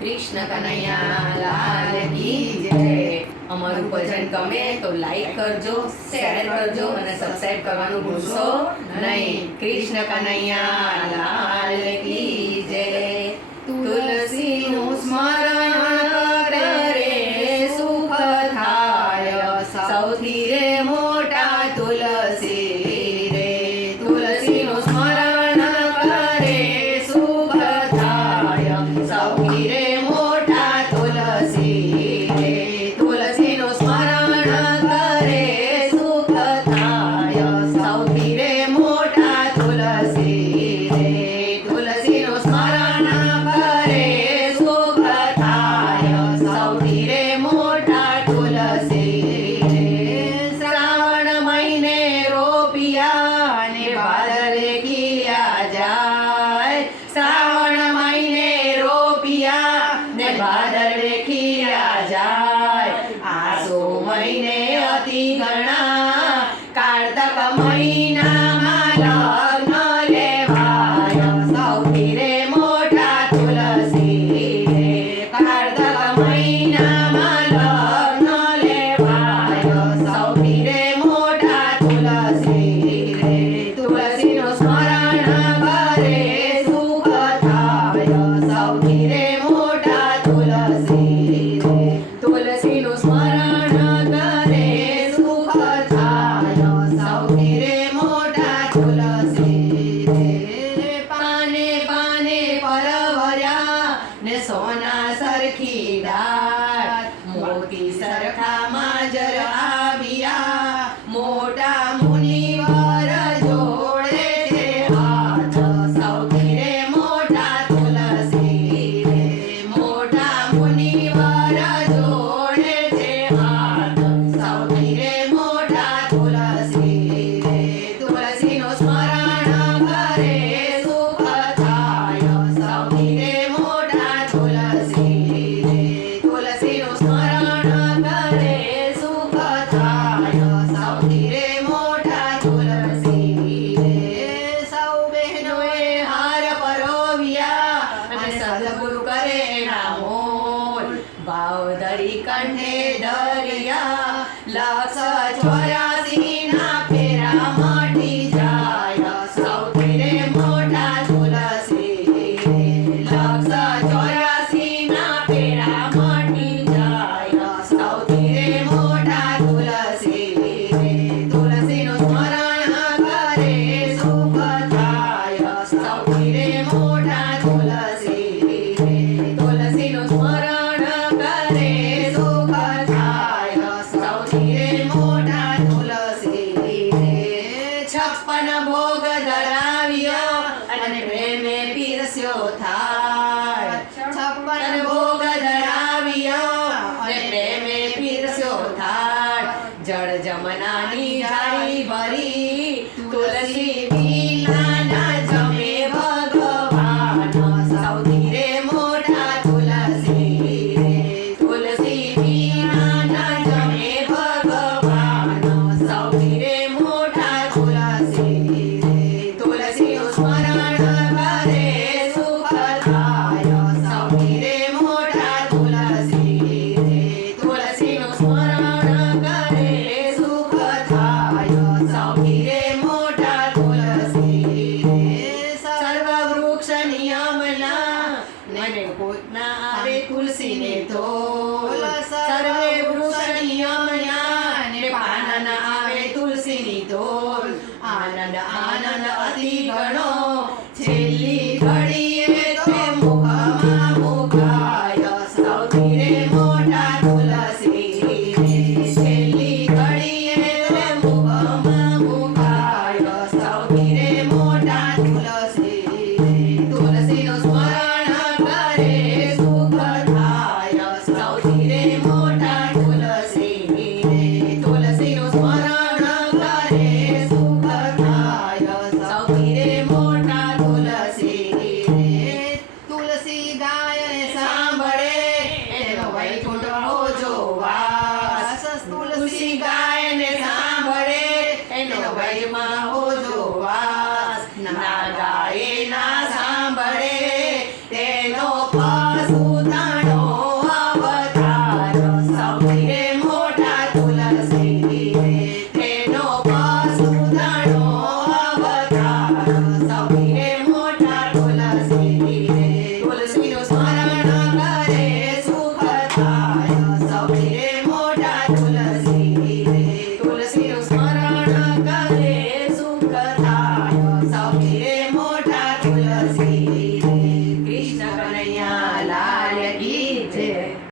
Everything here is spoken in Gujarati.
કૃષ્ણ કનૈયા લાલ કી જય। અમારું ભજન ગમે તો લાઈક કરજો, શેર કરજો અને સબસ્ક્રાઇબ કરવાનું ભૂલશો નહીં। કૃષ્ણ કનૈયા લાલ કી જય। તુલસીનું સ્મરણ કરે સુખ થાય, સૌથી રે મોટા તુલસી રે। તુલસીનું સ્મરણ કરે સુખ થાય, સૌથી રે મોટા તુલસી રે। તુલસીનું સ્મરણ કરે સુખ થાય, સૌથી રે મોટા તુલસી રે। તુલસીનું સ્મરણ કરે સુખ થાય, સૌથી રે મોટા તુલસી રે। શ્રાવણ મહિને રોપિયા ને ભાદરે ખીયા જાય, શ્રાવણ મહિને રોપિયા ને ભાદરે ખીયા જાય। આસો મહિને અતિ ઘણા, કારતક મહિનામાં લગ્ન લેવાય, સૌથી રે મોટા તુલસી રે। કારતક મહિનામાં લગ્ન લેવાય, સૌથી રે મોટા તુલસી રે। તુલસીનું સ્મરણ કરે સુખ થાય, સૌથી રે મોટા તુલસી રે। તુલસીનું સ્મરણ કરે સુખ થાય, સૌથી રે મોટા તુલસી રે। પાને પાને પરવર્યા ને સોના સરખી દાળ, મોતી સરખા માજર આવ્યા, મોટા મુનિવર જોડે છે હાથ, સૌથી રે મોટા તુલસી રે। મોટા મુનિવર જોડે છે હાથ, સૌથી રે મોટા તુલસી રે। તુલસીનું સ્મરણ કરે સુખ થાય, સૌથી રે મોટા તુલસી રે। તુલસીનું સ્મરણ કરે સુખ થાય, સૌથી રે મોટા તુલસી રે। સૌ બહેનોએ હાર પરોવ્યા અને સદગુરુ કરે નામોલ, ભાવ ધરી કંઠે ધર્યા, લક્ષ 84 ના ફેરા મટી જાય, સૌથી રે મોટા તુલસી રે। લક્ષ 84 ના ફેરા મટી જાય, સૌથી રે મોટા તુલસી રે। તુલસીનું સ્મરણ કરે સુખ થાય, સૌથી રે મોટા તુલસી રે। તુલસીનું સ્મરણ કરે સુખ થાય, સૌથી રે મોટા તુલસી રે। 56 ભોગ ધરાવ્યો અને પ્રેમે પીરસ્યો થાય, 56 ભોગ ધરાવ્યો અને પ્રેમે પીરસ્યો થાય। જળ જમનાની જાળી ભરી, તુલસી વિના ના જમે ભગવાન, સૌથી રે મોટા તુલસી રે। તુલસી વિના ના જમે ભગવાન, સૌથી રે મોટા તુલસી રે। તુલસીનું સ્મરણ કરે સુખ થાય, સૌથી રે મોટા તુલસી રે। તુલસીનું સ્મરણ કરે સુખ થાય, સૌથી રે મોટા તુલસી રે। સર્વ વૃક્ષ નિયમના મને પોતના આવે તુલસીને તોલ, સર્વે વૃક્ષ નિયમના ને પાનન આવે તુલસીની તોલ। આનંદ આનંદ અતિ ઘણો, છેલ્લી ઘડીએ તો મુખમાં